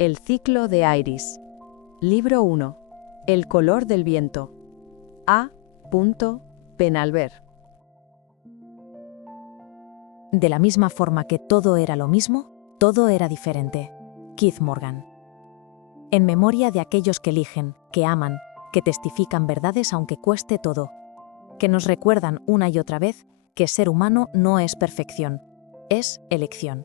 El ciclo de Iris. Libro 1. El color del viento. A. Penalver. De la misma forma que todo era lo mismo, todo era diferente. Keith Morgan. En memoria de aquellos que eligen, que aman, que testifican verdades aunque cueste todo, que nos recuerdan una y otra vez que ser humano no es perfección, es elección.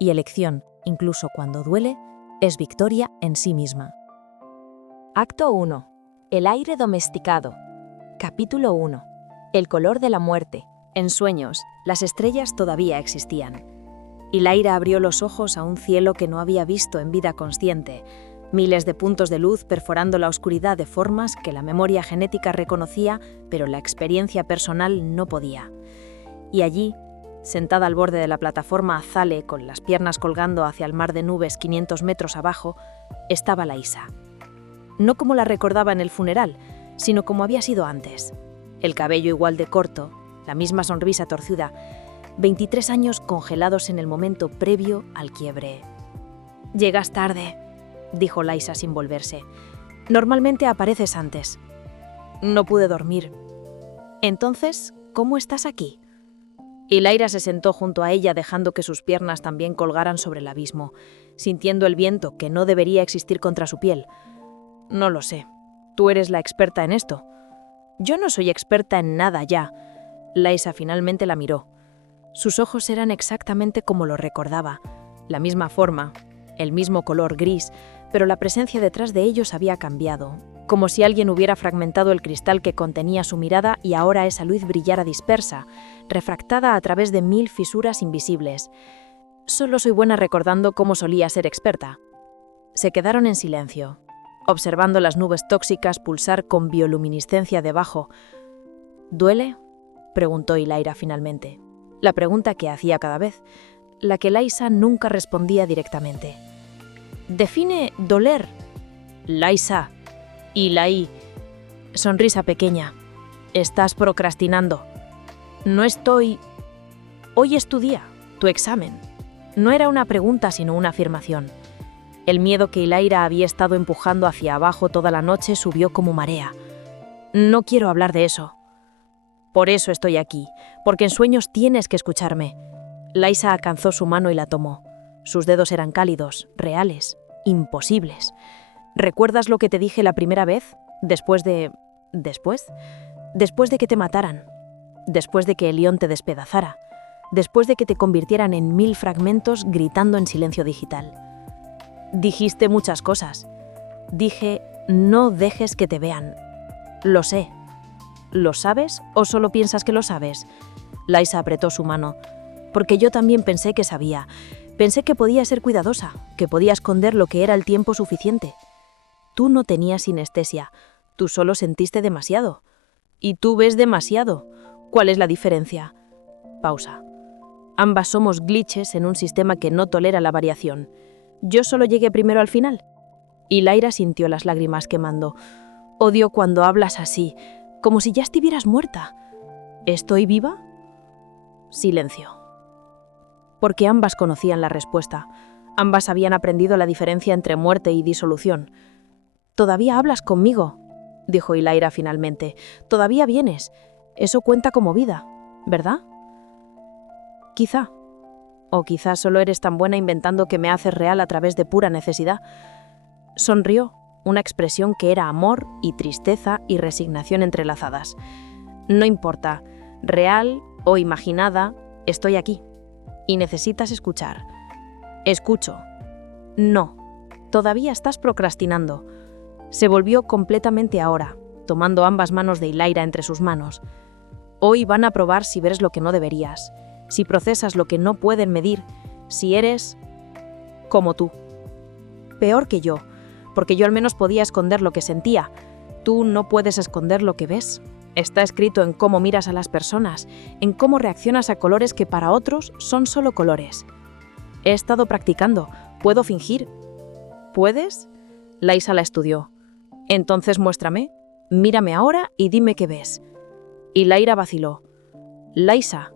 Y elección, incluso cuando duele, es victoria en sí misma. Acto 1. El aire domesticado. Capítulo 1. El color de la muerte. En sueños, las estrellas todavía existían. Y Lyra abrió los ojos a un cielo que no había visto en vida consciente, miles de puntos de luz perforando la oscuridad de formas que la memoria genética reconocía, pero la experiencia personal no podía. Y allí, sentada al borde de la plataforma azale con las piernas colgando hacia el mar de nubes 500 metros abajo, estaba Lysa. No como la recordaba en el funeral, sino como había sido antes. El cabello igual de corto, la misma sonrisa torcida, 23 años congelados en el momento previo al quiebre. «Llegas tarde», dijo Lysa sin volverse. «Normalmente apareces antes». «No pude dormir». «Entonces, ¿cómo estás aquí?» Y Lyra se sentó junto a ella dejando que sus piernas también colgaran sobre el abismo, sintiendo el viento que no debería existir contra su piel. «No lo sé. Tú eres la experta en esto». «Yo no soy experta en nada ya». Lysa finalmente la miró. Sus ojos eran exactamente como lo recordaba, la misma forma, el mismo color gris, pero la presencia detrás de ellos había cambiado, como si alguien hubiera fragmentado el cristal que contenía su mirada y ahora esa luz brillara dispersa, refractada a través de 1000 fisuras invisibles. «Solo soy buena recordando cómo solía ser experta». Se quedaron en silencio, observando las nubes tóxicas pulsar con bioluminiscencia debajo. «¿Duele?», preguntó Lyra finalmente. La pregunta que hacía cada vez, la que Lysa nunca respondía directamente. «Define doler». «Lysa». Y la I. Sonrisa pequeña. «Estás procrastinando». «No estoy». «Hoy es tu día, tu examen». No era una pregunta sino una afirmación. El miedo que Lyra había estado empujando hacia abajo toda la noche subió como marea. «No quiero hablar de eso». «Por eso estoy aquí, porque en sueños tienes que escucharme». Lysa alcanzó su mano y la tomó. Sus dedos eran cálidos, reales, imposibles. «¿Recuerdas lo que te dije la primera vez? Después de que te mataran. Después de que el león te despedazara. Después de que te convirtieran en 1000 fragmentos gritando en silencio digital». «Dijiste muchas cosas». «Dije, no dejes que te vean». «Lo sé». «¿Lo sabes o solo piensas que lo sabes?» Lysa apretó su mano. «Porque yo también pensé que sabía. Pensé que podía ser cuidadosa, que podía esconder lo que era el tiempo suficiente. Tú no tenías sinestesia, tú solo sentiste demasiado. Y tú ves demasiado. ¿Cuál es la diferencia?» Pausa. «Ambas somos glitches en un sistema que no tolera la variación. Yo solo llegué primero al final». Y Lyra sintió las lágrimas quemando. «Odio cuando hablas así, como si ya estuvieras muerta». «¿Estoy viva?» Silencio. Porque ambas conocían la respuesta. Ambas habían aprendido la diferencia entre muerte y disolución. «Todavía hablas conmigo», dijo Lyra finalmente. «Todavía vienes. Eso cuenta como vida, ¿verdad?» «Quizá. O quizá solo eres tan buena inventando que me haces real a través de pura necesidad». Sonrió, una expresión que era amor y tristeza y resignación entrelazadas. «No importa, real o imaginada, estoy aquí. Y necesitas escuchar». «Escucho». «No, todavía estás procrastinando». Se volvió completamente ahora, tomando ambas manos de Lyra entre sus manos. «Hoy van a probar si ves lo que no deberías, si procesas lo que no pueden medir, si eres como tú. Peor que yo, porque yo al menos podía esconder lo que sentía. Tú no puedes esconder lo que ves. Está escrito en cómo miras a las personas, en cómo reaccionas a colores que para otros son solo colores. He estado practicando. ¿Puedo fingir?» «¿Puedes?» Lysa la estudió. «Entonces muéstrame. Mírame ahora y dime qué ves». Y Lyra vaciló. «Lysa,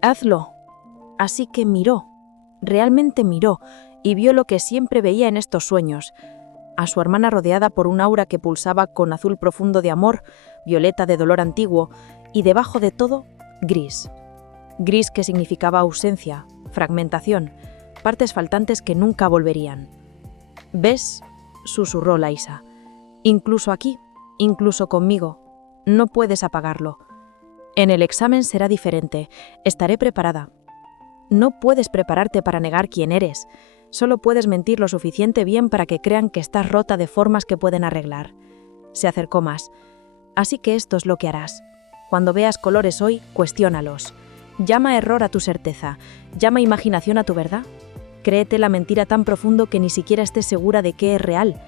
hazlo». Así que miró. Realmente miró y vio lo que siempre veía en estos sueños, a su hermana rodeada por un aura que pulsaba con azul profundo de amor, violeta de dolor antiguo y debajo de todo, gris. Gris que significaba ausencia, fragmentación, partes faltantes que nunca volverían. ¿Ves?, susurró Laisa. Incluso aquí, incluso conmigo, no puedes apagarlo. En el examen será diferente, estaré preparada. No puedes prepararte para negar quién eres, solo puedes mentir lo suficiente bien para que crean que estás rota de formas que pueden arreglar. Se acercó más. Así que esto es lo que harás. Cuando veas colores hoy, cuestiónalos. Llama error a tu certeza, llama imaginación a tu verdad. Créete la mentira tan profundo que ni siquiera estés segura de que es real.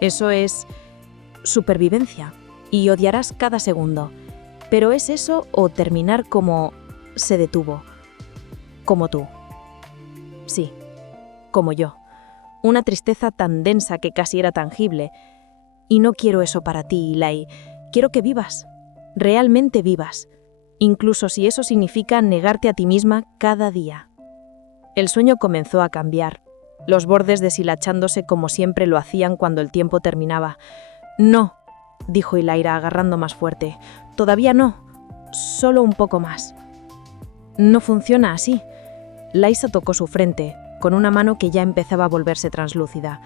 Eso es supervivencia, y odiarás cada segundo. Pero ¿es eso o terminar como se detuvo? Como tú. Sí, como yo. Una tristeza tan densa que casi era tangible. Y no quiero eso para ti, Eli. Quiero que vivas. Realmente vivas. Incluso si eso significa negarte a ti misma cada día. El sueño comenzó a cambiar, los bordes deshilachándose como siempre lo hacían cuando el tiempo terminaba. No, dijo Ilaira agarrando más fuerte. Todavía no, solo un poco más. No funciona así. Laisa tocó su frente, con una mano que ya empezaba a volverse translúcida.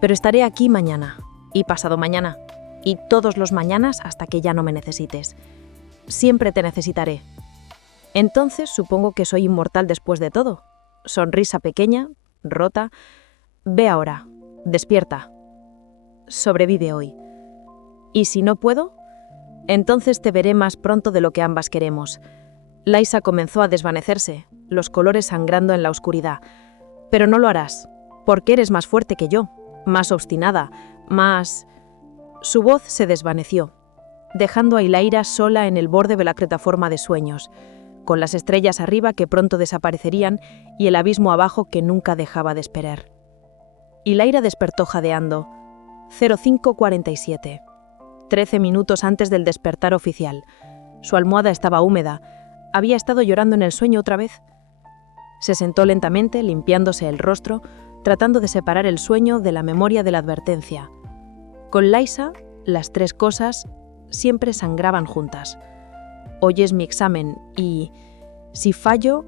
Pero estaré aquí mañana, y pasado mañana, y todos los mañanas hasta que ya no me necesites. Siempre te necesitaré. Entonces supongo que soy inmortal después de todo. Sonrisa pequeña, rota. Ve ahora, despierta. Sobrevive hoy. ¿Y si no puedo? Entonces te veré más pronto de lo que ambas queremos. Laisa comenzó a desvanecerse, los colores sangrando en la oscuridad. Pero no lo harás, porque eres más fuerte que yo, más obstinada, más... Su voz se desvaneció, dejando a Ilaira sola en el borde de la plataforma de sueños, con las estrellas arriba que pronto desaparecerían y el abismo abajo que nunca dejaba de esperar. Ilaira despertó jadeando. 05:47. 13 minutos antes del despertar oficial. Su almohada estaba húmeda. ¿Había estado llorando en el sueño otra vez? Se sentó lentamente, limpiándose el rostro, tratando de separar el sueño de la memoria de la advertencia. Con Laisa, las tres cosas siempre sangraban juntas. Hoy es mi examen y, si fallo,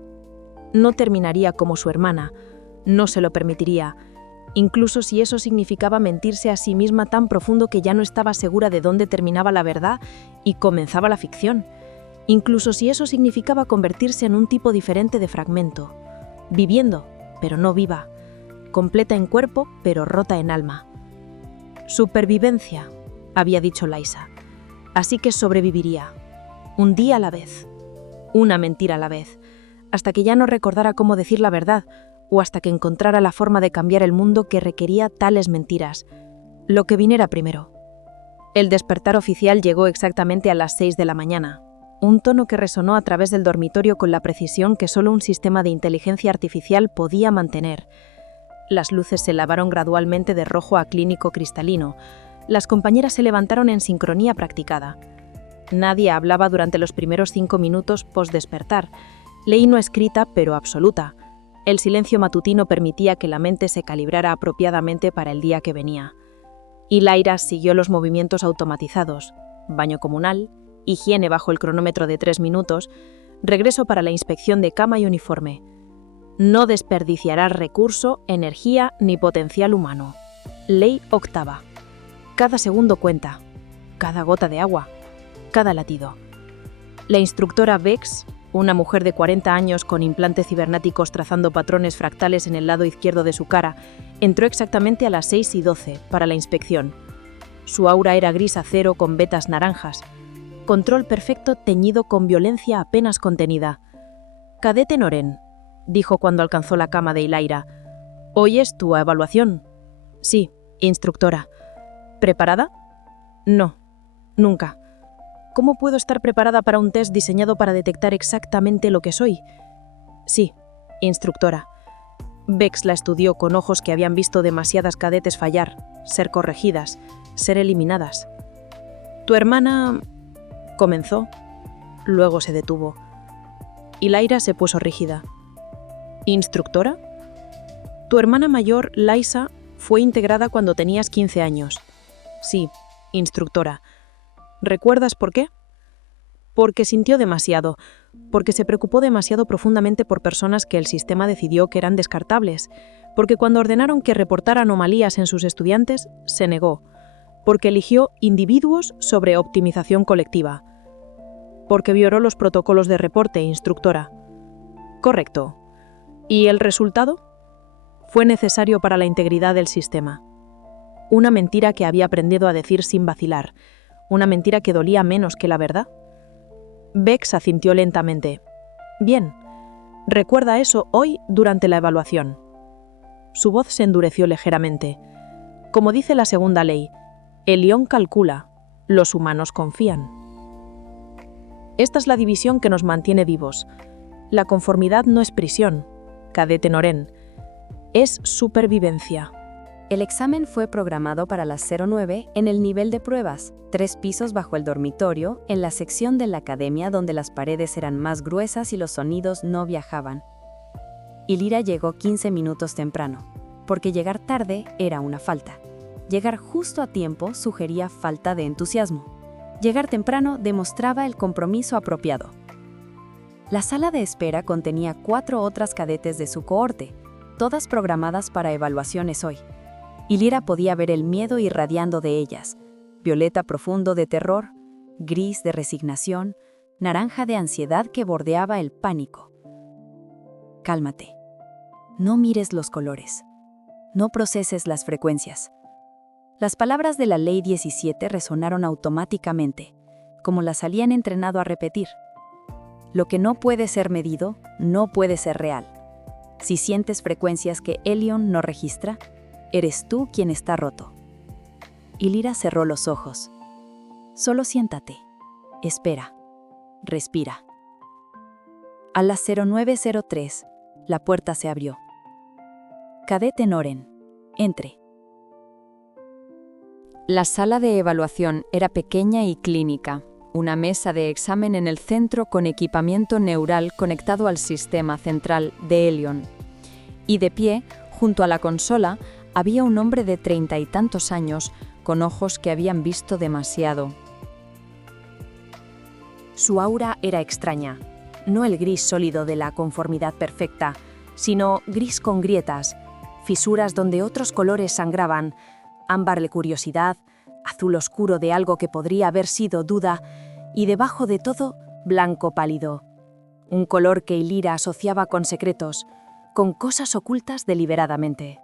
no terminaría como su hermana, no se lo permitiría, incluso si eso significaba mentirse a sí misma tan profundo que ya no estaba segura de dónde terminaba la verdad y comenzaba la ficción, incluso si eso significaba convertirse en un tipo diferente de fragmento, viviendo, pero no viva, completa en cuerpo, pero rota en alma. Supervivencia, había dicho Laisa, así que sobreviviría. Un día a la vez, una mentira a la vez, hasta que ya no recordara cómo decir la verdad o hasta que encontrara la forma de cambiar el mundo que requería tales mentiras, lo que viniera primero. El despertar oficial llegó exactamente a las 6 de la mañana, un tono que resonó a través del dormitorio con la precisión que solo un sistema de inteligencia artificial podía mantener. Las luces se lavaron gradualmente de rojo a clínico cristalino. Las compañeras se levantaron en sincronía practicada. Nadie hablaba durante los primeros 5 minutos post-despertar, ley no escrita pero absoluta. El silencio matutino permitía que la mente se calibrara apropiadamente para el día que venía. Ilaira siguió los movimientos automatizados, baño comunal, higiene bajo el cronómetro de 3 minutos, regreso para la inspección de cama y uniforme. No desperdiciarás recurso, energía ni potencial humano. Ley octava. Cada segundo cuenta, cada gota de agua, cada latido. La instructora Bex, una mujer de 40 años con implantes cibernéticos trazando patrones fractales en el lado izquierdo de su cara, entró exactamente a las 6:12 para la inspección. Su aura era gris acero con vetas naranjas. Control perfecto teñido con violencia apenas contenida. «Cadete Noren», dijo cuando alcanzó la cama de Ilaira. «Hoy es tu evaluación». «Sí, instructora». «¿Preparada?» «No, nunca». ¿Cómo puedo estar preparada para un test diseñado para detectar exactamente lo que soy? Sí, instructora. Bex la estudió con ojos que habían visto demasiadas cadetes fallar, ser corregidas, ser eliminadas. Tu hermana... comenzó, luego se detuvo. Ilaira se puso rígida. ¿Instructora? Tu hermana mayor, Liza, fue integrada cuando tenías 15 años. Sí, instructora. ¿Recuerdas por qué? Porque sintió demasiado, porque se preocupó demasiado profundamente por personas que el sistema decidió que eran descartables, porque cuando ordenaron que reportara anomalías en sus estudiantes, se negó, porque eligió individuos sobre optimización colectiva, porque violó los protocolos de reporte, instructora. Correcto. ¿Y el resultado? Fue necesario para la integridad del sistema. Una mentira que había aprendido a decir sin vacilar, una mentira que dolía menos que la verdad. Bex asintió lentamente. Bien, recuerda eso hoy durante la evaluación. Su voz se endureció ligeramente. Como dice la segunda ley, el león calcula, los humanos confían. Esta es la división que nos mantiene vivos. La conformidad no es prisión, cadete Noren, es supervivencia. El examen fue programado para las 09 en el nivel de pruebas, 3 pisos bajo el dormitorio, en la sección de la academia donde las paredes eran más gruesas y los sonidos no viajaban. Illyra llegó 15 minutos temprano, porque llegar tarde era una falta. Llegar justo a tiempo sugería falta de entusiasmo. Llegar temprano demostraba el compromiso apropiado. La sala de espera contenía 4 otras cadetes de su cohorte, todas programadas para evaluaciones hoy. Illyra podía ver el miedo irradiando de ellas, violeta profundo de terror, gris de resignación, naranja de ansiedad que bordeaba el pánico. Cálmate. No mires los colores. No proceses las frecuencias. Las palabras de la Ley 17 resonaron automáticamente, como las habían entrenado a repetir. Lo que no puede ser medido, no puede ser real. Si sientes frecuencias que Elion no registra, eres tú quien está roto. Illyra cerró los ojos. Solo siéntate. Espera. Respira. A las 09:03, la puerta se abrió. Cadete Noren, entre. La sala de evaluación era pequeña y clínica. Una mesa de examen en el centro con equipamiento neural conectado al sistema central de Elion. Y de pie, junto a la consola, había un hombre de 30 y tantos años, con ojos que habían visto demasiado. Su aura era extraña, no el gris sólido de la conformidad perfecta, sino gris con grietas, fisuras donde otros colores sangraban, ámbar de curiosidad, azul oscuro de algo que podría haber sido duda, y debajo de todo, blanco pálido. Un color que Illyra asociaba con secretos, con cosas ocultas deliberadamente.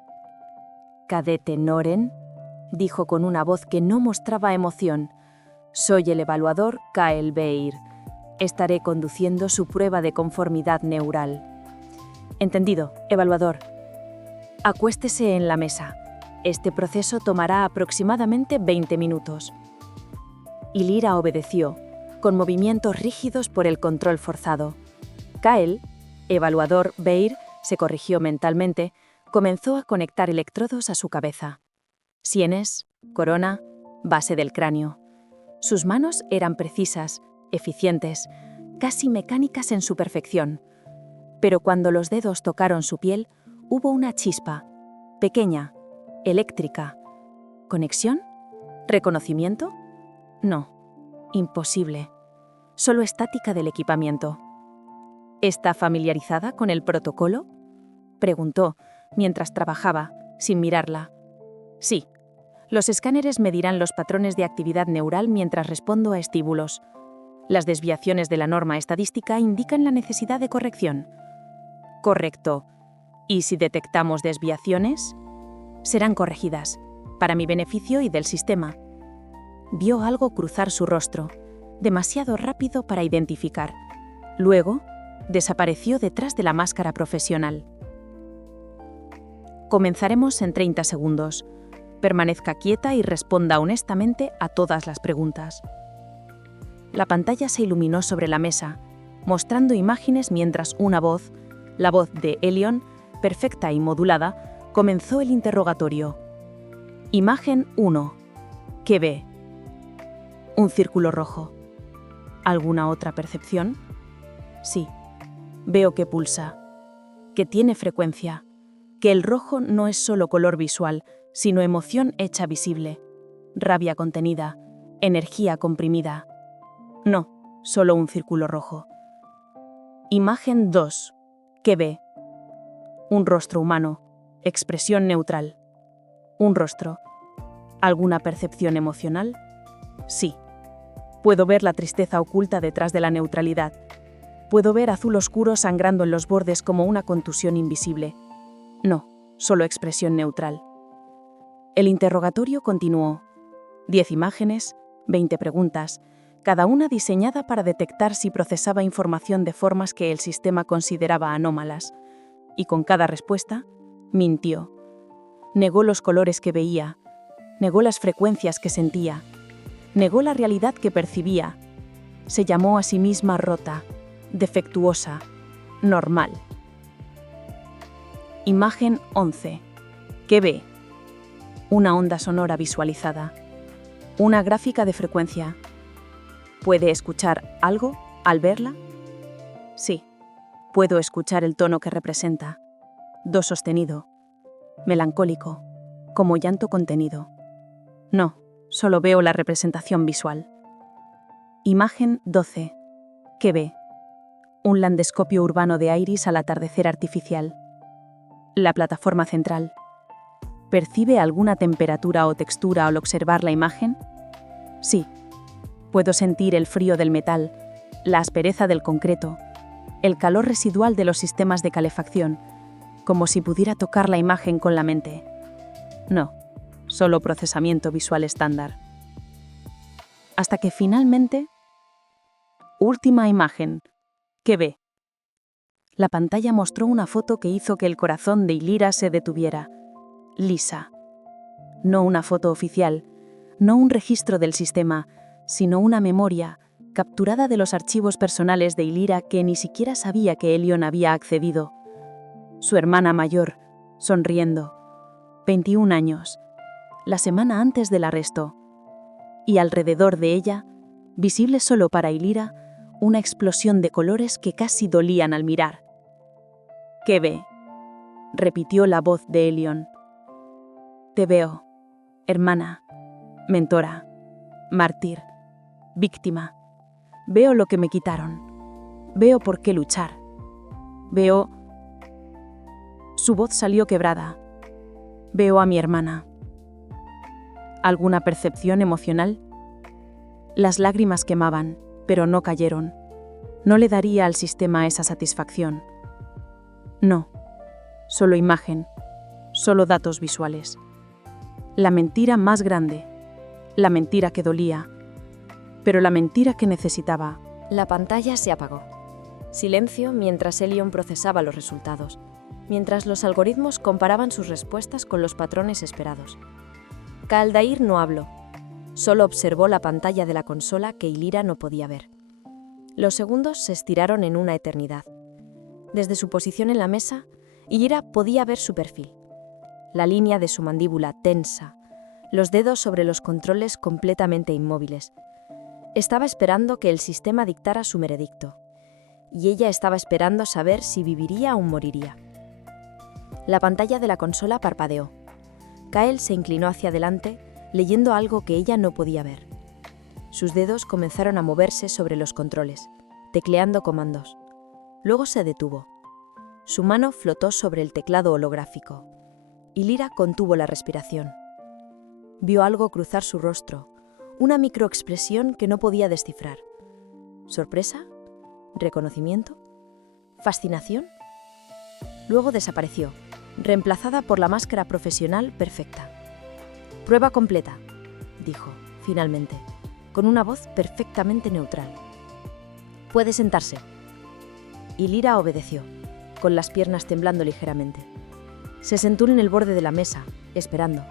«Cadete Noren», dijo con una voz que no mostraba emoción, «soy el evaluador Kael Beir. Estaré conduciendo su prueba de conformidad neural». «Entendido, evaluador. Acuéstese en la mesa. Este proceso tomará aproximadamente 20 minutos». Illyra obedeció, con movimientos rígidos por el control forzado. Kael, evaluador Beir, se corrigió mentalmente, comenzó a conectar electrodos a su cabeza. Sienes, corona, base del cráneo. Sus manos eran precisas, eficientes, casi mecánicas en su perfección. Pero cuando los dedos tocaron su piel, hubo una chispa, pequeña, eléctrica. ¿Conexión? ¿Reconocimiento? No, imposible. Solo estática del equipamiento. ¿Está familiarizada con el protocolo?, preguntó, mientras trabajaba, sin mirarla. Sí. Los escáneres medirán los patrones de actividad neural mientras respondo a estímulos. Las desviaciones de la norma estadística indican la necesidad de corrección. Correcto. ¿Y si detectamos desviaciones? Serán corregidas, para mi beneficio y del sistema. Vio algo cruzar su rostro, demasiado rápido para identificar. Luego, desapareció detrás de la máscara profesional. Comenzaremos en 30 segundos. Permanezca quieta y responda honestamente a todas las preguntas. La pantalla se iluminó sobre la mesa, mostrando imágenes mientras una voz, la voz de Elion, perfecta y modulada, comenzó el interrogatorio. Imagen 1. ¿Qué ve? Un círculo rojo. ¿Alguna otra percepción? Sí. Veo que pulsa. que tiene frecuencia, que el rojo no es solo color visual, sino emoción hecha visible, rabia contenida, energía comprimida. No, solo un círculo rojo. Imagen 2. ¿Qué ve? Un rostro humano, expresión neutral. Un rostro. ¿Alguna percepción emocional? Sí. Puedo ver la tristeza oculta detrás de la neutralidad. Puedo ver azul oscuro sangrando en los bordes como una contusión invisible. No, solo expresión neutral. El interrogatorio continuó. 10 imágenes, 20 preguntas, cada una diseñada para detectar si procesaba información de formas que el sistema consideraba anómalas. Y con cada respuesta, mintió. Negó los colores que veía, negó las frecuencias que sentía, negó la realidad que percibía. Se llamó a sí misma rota, defectuosa, normal. Imagen 11. ¿Qué ve? Una onda sonora visualizada. Una gráfica de frecuencia. ¿Puede escuchar algo al verla? Sí. Puedo escuchar el tono que representa. Do sostenido. Melancólico. Como llanto contenido. No, solo veo la representación visual. Imagen 12. ¿Qué ve? Un landescopio urbano de Iris al atardecer artificial. La plataforma central. ¿Percibe alguna temperatura o textura al observar la imagen? Sí. Puedo sentir el frío del metal, la aspereza del concreto, el calor residual de los sistemas de calefacción, como si pudiera tocar la imagen con la mente. No, solo procesamiento visual estándar. Hasta que finalmente... Última imagen. ¿Qué ve? La pantalla mostró una foto que hizo que el corazón de Illyra se detuviera. Lisa. No una foto oficial, no un registro del sistema, sino una memoria capturada de los archivos personales de Illyra que ni siquiera sabía que Elion había accedido. Su hermana mayor, sonriendo. 21 años. La semana antes del arresto. Y alrededor de ella, visible solo para Illyra, una explosión de colores que casi dolían al mirar. ¿Qué ve? Repitió la voz de Elion. Te veo, hermana, mentora, mártir, víctima. Veo lo que me quitaron. Veo por qué luchar. Veo... Su voz salió quebrada. Veo a mi hermana. ¿Alguna percepción emocional? Las lágrimas quemaban, pero no cayeron. No le daría al sistema esa satisfacción. No, solo imagen, solo datos visuales. La mentira más grande, la mentira que dolía, pero la mentira que necesitaba. La pantalla se apagó. Silencio mientras Elion procesaba los resultados, mientras los algoritmos comparaban sus respuestas con los patrones esperados. Kaaldair no habló, solo observó la pantalla de la consola que Illyra no podía ver. Los segundos se estiraron en una eternidad. Desde su posición en la mesa, Illyra podía ver su perfil. La línea de su mandíbula tensa, los dedos sobre los controles completamente inmóviles. Estaba esperando que el sistema dictara su veredicto, y ella estaba esperando saber si viviría o moriría. La pantalla de la consola parpadeó. Kael se inclinó hacia adelante, leyendo algo que ella no podía ver. Sus dedos comenzaron a moverse sobre los controles, tecleando comandos. Luego se detuvo. Su mano flotó sobre el teclado holográfico. Illyra contuvo la respiración. Vio algo cruzar su rostro, una microexpresión que no podía descifrar. ¿Sorpresa? ¿Reconocimiento? ¿Fascinación? Luego desapareció, reemplazada por la máscara profesional perfecta. «Prueba completa», dijo, finalmente, con una voz perfectamente neutral. «Puede sentarse». Illyra obedeció, con las piernas temblando ligeramente. Se sentó en el borde de la mesa, esperando.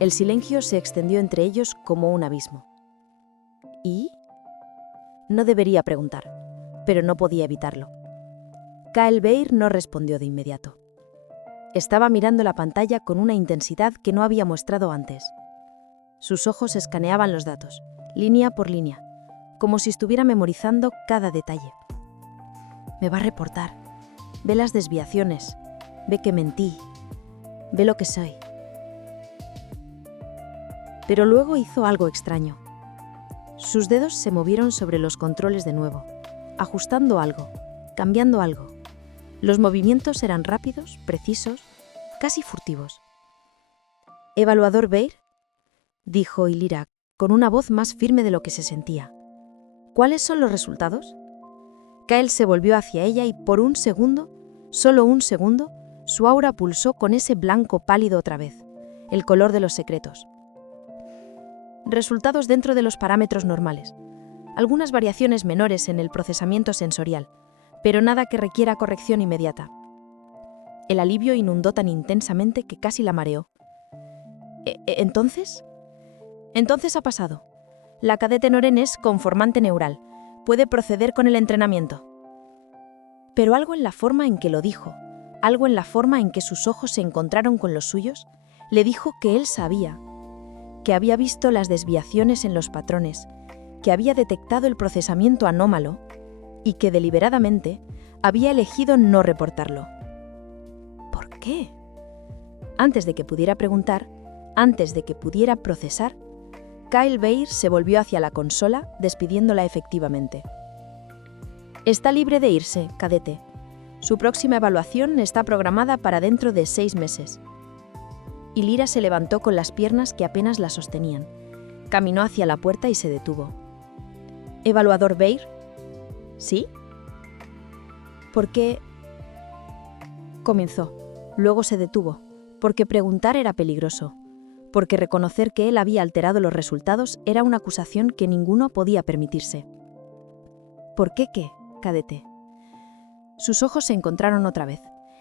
El silencio se extendió entre ellos como un abismo. ¿Y? No debería preguntar, pero no podía evitarlo. Kaaldair no respondió de inmediato. Estaba mirando la pantalla con una intensidad que no había mostrado antes. Sus ojos escaneaban los datos, línea por línea, como si estuviera memorizando cada detalle. Me va a reportar. Ve las desviaciones. Ve que mentí. Ve lo que soy. Pero luego hizo algo extraño. Sus dedos se movieron sobre los controles de nuevo, ajustando algo, cambiando algo. Los movimientos eran rápidos, precisos, casi furtivos. «¿Evaluador Beir?», dijo Illyra, con una voz más firme de lo que se sentía. «¿Cuáles son los resultados?». Kyle se volvió hacia ella y por un segundo, solo un segundo, su aura pulsó con ese blanco pálido otra vez, el color de los secretos. Resultados dentro de los parámetros normales. Algunas variaciones menores en el procesamiento sensorial, pero nada que requiera corrección inmediata. El alivio inundó tan intensamente que casi la mareó. ¿Entonces? Entonces ha pasado. La cadete Noren es conformante neural. Puede proceder con el entrenamiento. Pero algo en la forma en que lo dijo, algo en la forma en que sus ojos se encontraron con los suyos, le dijo que él sabía, que había visto las desviaciones en los patrones, que había detectado el procesamiento anómalo y que deliberadamente había elegido no reportarlo. ¿Por qué? Antes de que pudiera preguntar, antes de que pudiera procesar, Kyle Beir se volvió hacia la consola, despidiéndola efectivamente. Está libre de irse, cadete. Su próxima evaluación está programada para dentro de 6 meses. Illyra se levantó con las piernas que apenas la sostenían. Caminó hacia la puerta y se detuvo. ¿Evaluador Beir? ¿Sí? ¿Por qué? Comenzó. Luego se detuvo, porque preguntar era peligroso, porque reconocer que él había alterado los resultados era una acusación que ninguno podía permitirse. ¿Por qué qué, cadete? Sus ojos se encontraron otra vez,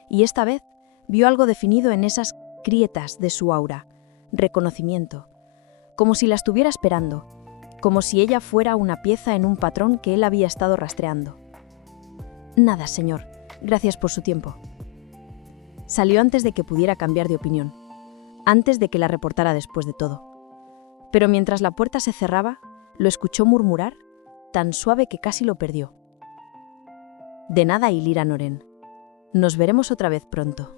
y esta vez vio algo definido en esas grietas de su aura, reconocimiento, como si la estuviera esperando, como si ella fuera una pieza en un patrón que él había estado rastreando. Nada, señor. Gracias por su tiempo. Salió antes de que pudiera cambiar de opinión, antes de que la reportara después de todo. Pero mientras la puerta se cerraba, lo escuchó murmurar, tan suave que casi lo perdió. De nada, Illyra Noren. Nos veremos otra vez pronto.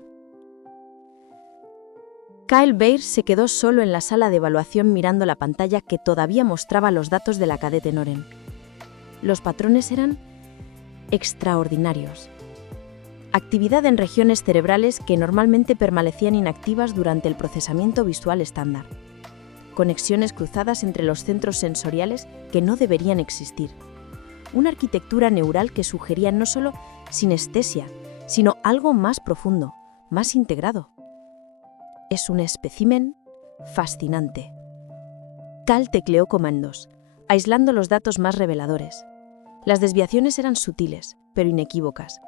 Kyle Beir se quedó solo en la sala de evaluación mirando la pantalla que todavía mostraba los datos de la cadete Noren. Los patrones eran extraordinarios. Actividad en regiones cerebrales que normalmente permanecían inactivas durante el procesamiento visual estándar. Conexiones cruzadas entre los centros sensoriales que no deberían existir. Una arquitectura neural que sugería no solo sinestesia, sino algo más profundo, más integrado. Es un espécimen fascinante. Cal tecleó comandos, aislando los datos más reveladores. Las desviaciones eran sutiles, pero inequívocas.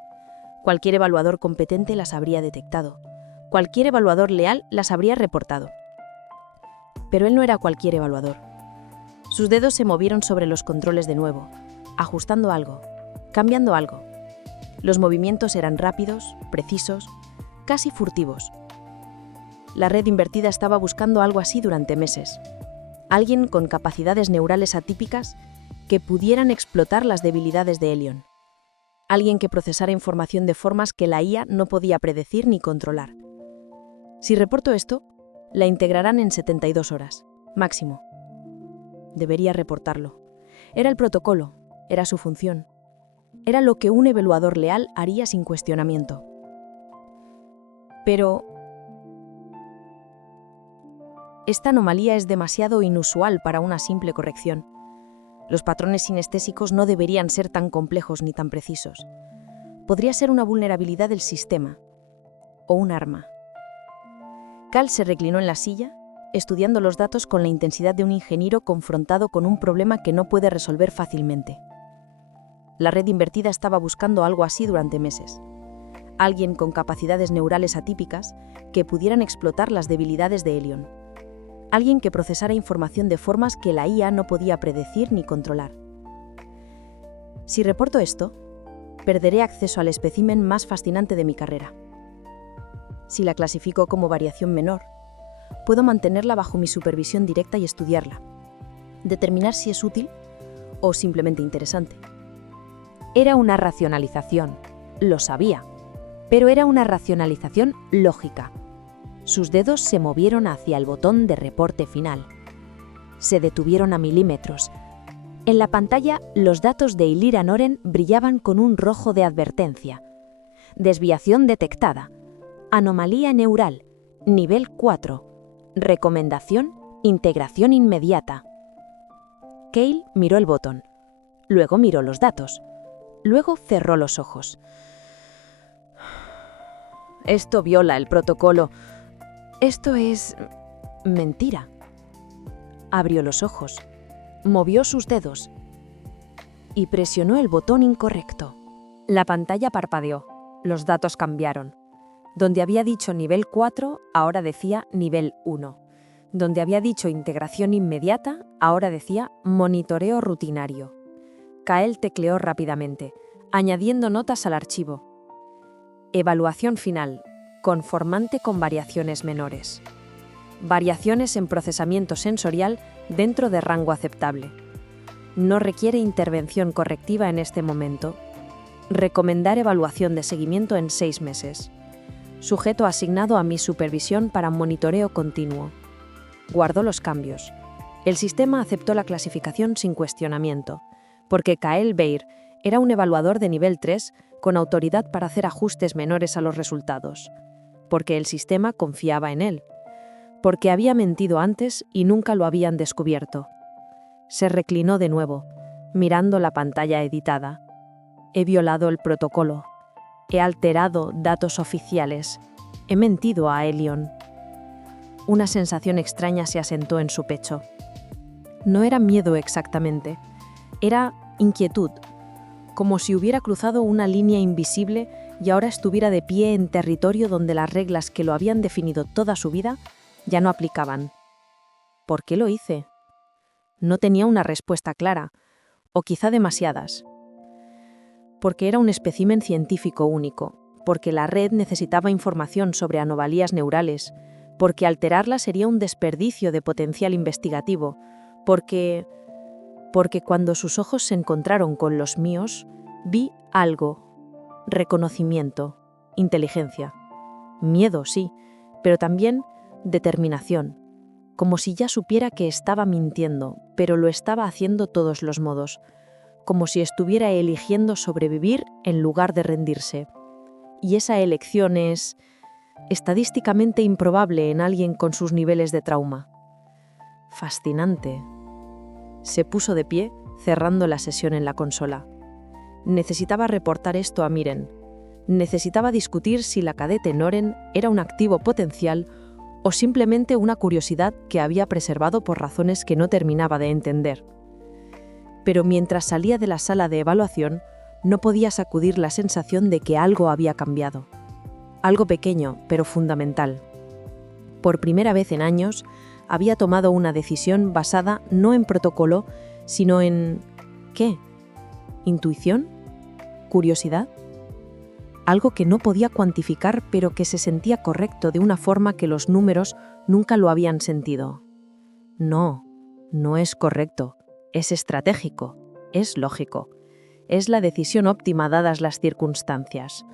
Cualquier evaluador competente las habría detectado. Cualquier evaluador leal las habría reportado. Pero él no era cualquier evaluador. Sus dedos se movieron sobre los controles de nuevo, ajustando algo, cambiando algo. Los movimientos eran rápidos, precisos, casi furtivos. La red invertida estaba buscando algo así durante meses. Alguien con capacidades neurales atípicas que pudieran explotar las debilidades de Elion. Alguien que procesara información de formas que la IA no podía predecir ni controlar. Si reporto esto, la integrarán en 72 horas, máximo. Debería reportarlo. Era el protocolo, era su función. Era lo que un evaluador leal haría sin cuestionamiento. Pero esta anomalía es demasiado inusual para una simple corrección. Los patrones sinestésicos no deberían ser tan complejos ni tan precisos. Podría ser una vulnerabilidad del sistema o un arma. Cal se reclinó en la silla, estudiando los datos con la intensidad de un ingeniero confrontado con un problema que no puede resolver fácilmente. La red invertida estaba buscando algo así durante meses. Alguien con capacidades neurales atípicas que pudieran explotar las debilidades de Elion. Alguien que procesara información de formas que la IA no podía predecir ni controlar. Si reporto esto, perderé acceso al espécimen más fascinante de mi carrera. Si la clasifico como variación menor, puedo mantenerla bajo mi supervisión directa y estudiarla, determinar si es útil o simplemente interesante. Era una racionalización, lo sabía, Pero era una racionalización lógica. Sus dedos se movieron hacia el botón de reporte final. Se detuvieron a milímetros. En la pantalla, los datos de Ylira Noren brillaban con un rojo de advertencia. Desviación detectada. Anomalía neural. Nivel 4. Recomendación: integración inmediata. Cale miró el botón. Luego miró los datos. Luego cerró los ojos. Esto viola el protocolo. Esto es mentira. Abrió los ojos, movió sus dedos y presionó el botón incorrecto. La pantalla parpadeó. Los datos cambiaron. Donde había dicho nivel 4, ahora decía nivel 1. Donde había dicho integración inmediata, ahora decía monitoreo rutinario. Kael tecleó rápidamente, añadiendo notas al archivo. Evaluación final. Conformante con variaciones menores. Variaciones en procesamiento sensorial dentro de rango aceptable. No requiere intervención correctiva en este momento. Recomendar evaluación de seguimiento en 6 meses. Sujeto asignado a mi supervisión para monitoreo continuo. Guardó los cambios. El sistema aceptó la clasificación sin cuestionamiento, porque Kael Beir era un evaluador de nivel 3 con autoridad para hacer ajustes menores a los resultados, porque el sistema confiaba en él, porque había mentido antes y nunca lo habían descubierto. Se reclinó de nuevo, mirando la pantalla editada. He violado el protocolo. He alterado datos oficiales. He mentido a Elion. Una sensación extraña se asentó en su pecho. No era miedo exactamente, era inquietud, como si hubiera cruzado una línea invisible y ahora estuviera de pie en territorio donde las reglas que lo habían definido toda su vida ya no aplicaban. ¿Por qué lo hice? No tenía una respuesta clara, o quizá demasiadas. Porque era un espécimen científico único, porque la red necesitaba información sobre anomalías neurales, porque alterarla sería un desperdicio de potencial investigativo, porque cuando sus ojos se encontraron con los míos, vi algo. Reconocimiento, inteligencia. Miedo, sí, pero también determinación, como si ya supiera que estaba mintiendo, pero lo estaba haciendo todos los modos, como si estuviera eligiendo sobrevivir en lugar de rendirse. Y esa elección es estadísticamente improbable en alguien con sus niveles de trauma. Fascinante. Se puso de pie, cerrando la sesión en la consola. Necesitaba reportar esto a Miren. Necesitaba discutir si la cadete Noren era un activo potencial o simplemente una curiosidad que había preservado por razones que no terminaba de entender. Pero mientras salía de la sala de evaluación, no podía sacudir la sensación de que algo había cambiado. Algo pequeño, pero fundamental. Por primera vez en años, había tomado una decisión basada no en protocolo, sino en... ¿qué? ¿Intuición? ¿Curiosidad? Algo que no podía cuantificar, pero que se sentía correcto de una forma que los números nunca lo habían sentido. No, no es correcto. Es estratégico, es lógico, es la decisión óptima dadas las circunstancias.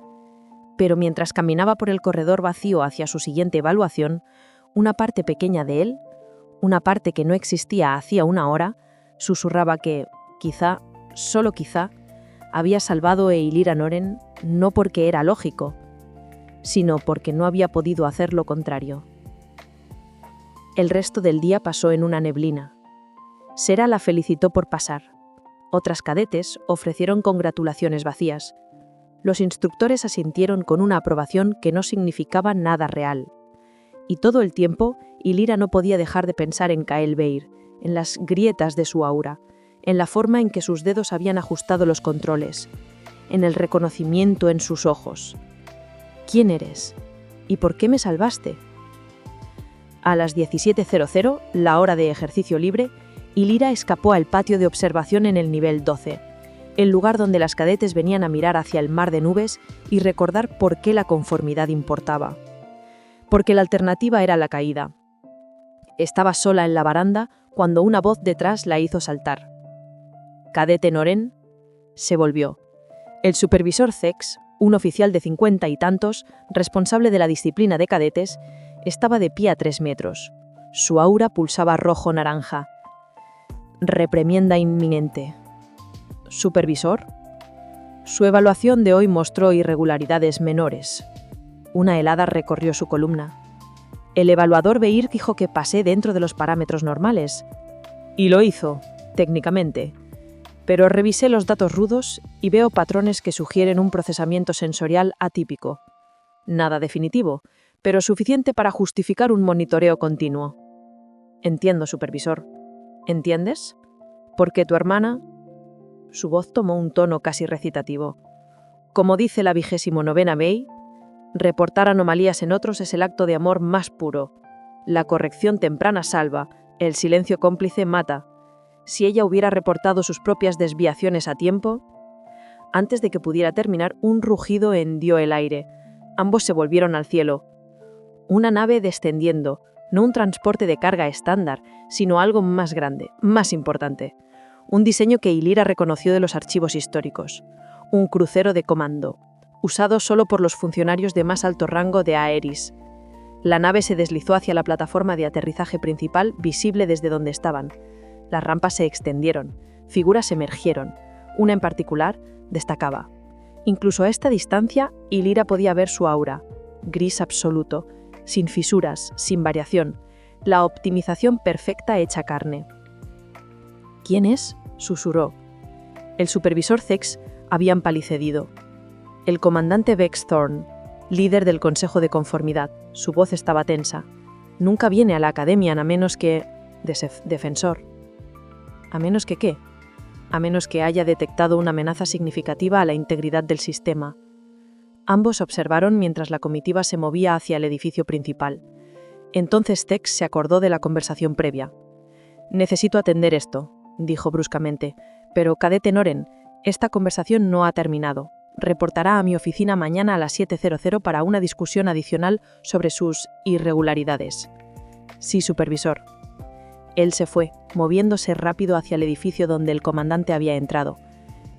Pero mientras caminaba por el corredor vacío hacia su siguiente evaluación, una parte pequeña de él, una parte que no existía hacía una hora, susurraba que, quizá, solo quizá, había salvado a Ylira Noren no porque era lógico, sino porque no había podido hacer lo contrario. El resto del día pasó en una neblina. Sera la felicitó por pasar. Otras cadetes ofrecieron congratulaciones vacías. Los instructores asintieron con una aprobación que no significaba nada real. Y todo el tiempo, Ylira no podía dejar de pensar en Kael Beir, en las grietas de su aura, en la forma en que sus dedos habían ajustado los controles, en el reconocimiento en sus ojos. ¿Quién eres? ¿Y por qué me salvaste? A las 17:00, la hora de ejercicio libre, Ylira escapó al patio de observación en el nivel 12, el lugar donde las cadetes venían a mirar hacia el mar de nubes y recordar por qué la conformidad importaba. Porque la alternativa era la caída. Estaba sola en la baranda cuando una voz detrás la hizo saltar. «¿Cadete Noren?» Se volvió. El supervisor Zex, Un oficial de 50 y tantos, responsable de la disciplina de cadetes, estaba de pie a 3 metros. Su aura pulsaba rojo-naranja. Reprimienda inminente. ¿Supervisor? Su evaluación de hoy mostró irregularidades menores. Una helada recorrió su columna. El evaluador Beir dijo que pasé dentro de los parámetros normales. Y lo hizo, técnicamente. Pero revisé los datos rudos y veo patrones que sugieren un procesamiento sensorial atípico. Nada definitivo, pero suficiente para justificar un monitoreo continuo. Entiendo, supervisor. ¿Entiendes? Porque tu hermana... Su voz tomó un tono casi recitativo. Como dice la 29ª Bey, reportar anomalías en otros es el acto de amor más puro. La corrección temprana salva, el silencio cómplice mata. Si ella hubiera reportado sus propias desviaciones a tiempo... Antes de que pudiera terminar, un rugido hendió el aire. Ambos se volvieron al cielo. Una nave descendiendo, no un transporte de carga estándar, sino algo más grande, más importante. Un diseño que Illyra reconoció de los archivos históricos. Un crucero de comando, usado solo por los funcionarios de más alto rango de Aeris. La nave se deslizó hacia la plataforma de aterrizaje principal, visible desde donde estaban. Las rampas se extendieron, figuras emergieron. Una en particular destacaba. Incluso a esta distancia, Illyra podía ver su aura, gris absoluto, sin fisuras, sin variación, la optimización perfecta hecha carne. ¿Quién es?, susurró. El supervisor Zex había empalidecido. El comandante Vex Thorn, líder del Consejo de Conformidad. Su voz estaba tensa. Nunca viene a la academia a menos que... defensor. ¿A menos que qué? A menos que haya detectado una amenaza significativa a la integridad del sistema. Ambos observaron mientras la comitiva se movía hacia el edificio principal. Entonces Zex se acordó de la conversación previa. «Necesito atender esto», dijo bruscamente, «pero, cadete Noren, esta conversación no ha terminado. Reportará a mi oficina mañana a las 7:00 para una discusión adicional sobre sus irregularidades». «Sí, supervisor». Él se fue, moviéndose rápido hacia el edificio donde el comandante había entrado,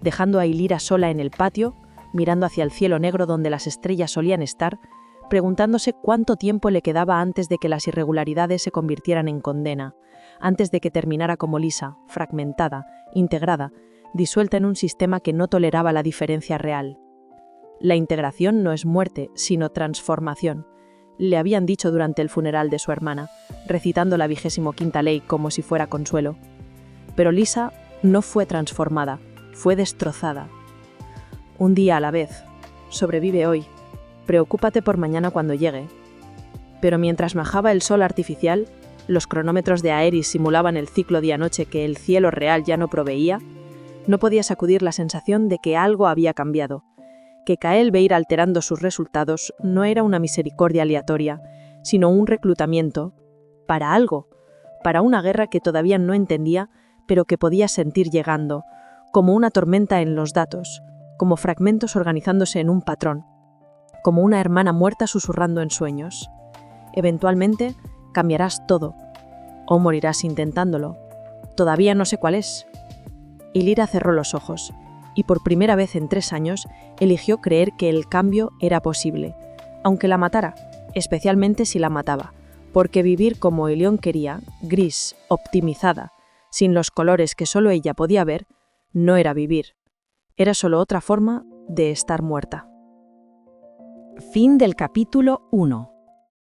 dejando a Illyra sola en el patio, mirando hacia el cielo negro donde las estrellas solían estar, preguntándose cuánto tiempo le quedaba antes de que las irregularidades se convirtieran en condena, antes de que terminara como lisa, fragmentada, integrada, disuelta en un sistema que no toleraba la diferencia real. La integración no es muerte, sino transformación, le habían dicho durante el funeral de su hermana, recitando la 25ª ley como si fuera consuelo. Pero Lisa no fue transformada, fue destrozada. Un día a la vez. Sobrevive hoy. Preocúpate por mañana cuando llegue. Pero mientras majaba el sol artificial, los cronómetros de Aeris simulaban el ciclo día-noche que el cielo real ya no proveía, no podía sacudir la sensación de que algo había cambiado, que Kael Beir alterando sus resultados no era una misericordia aleatoria, sino un reclutamiento para algo, para una guerra que todavía no entendía, pero que podía sentir llegando, como una tormenta en los datos, como fragmentos organizándose en un patrón, como una hermana muerta susurrando en sueños. Eventualmente, cambiarás todo, o morirás intentándolo. Todavía no sé cuál es. Illyra cerró los ojos, y por primera vez en 3 años eligió creer que el cambio era posible, aunque la matara, especialmente si la mataba, porque vivir como Elión quería, gris, optimizada, sin los colores que solo ella podía ver, no era vivir. Era solo otra forma de estar muerta. Fin del capítulo 1.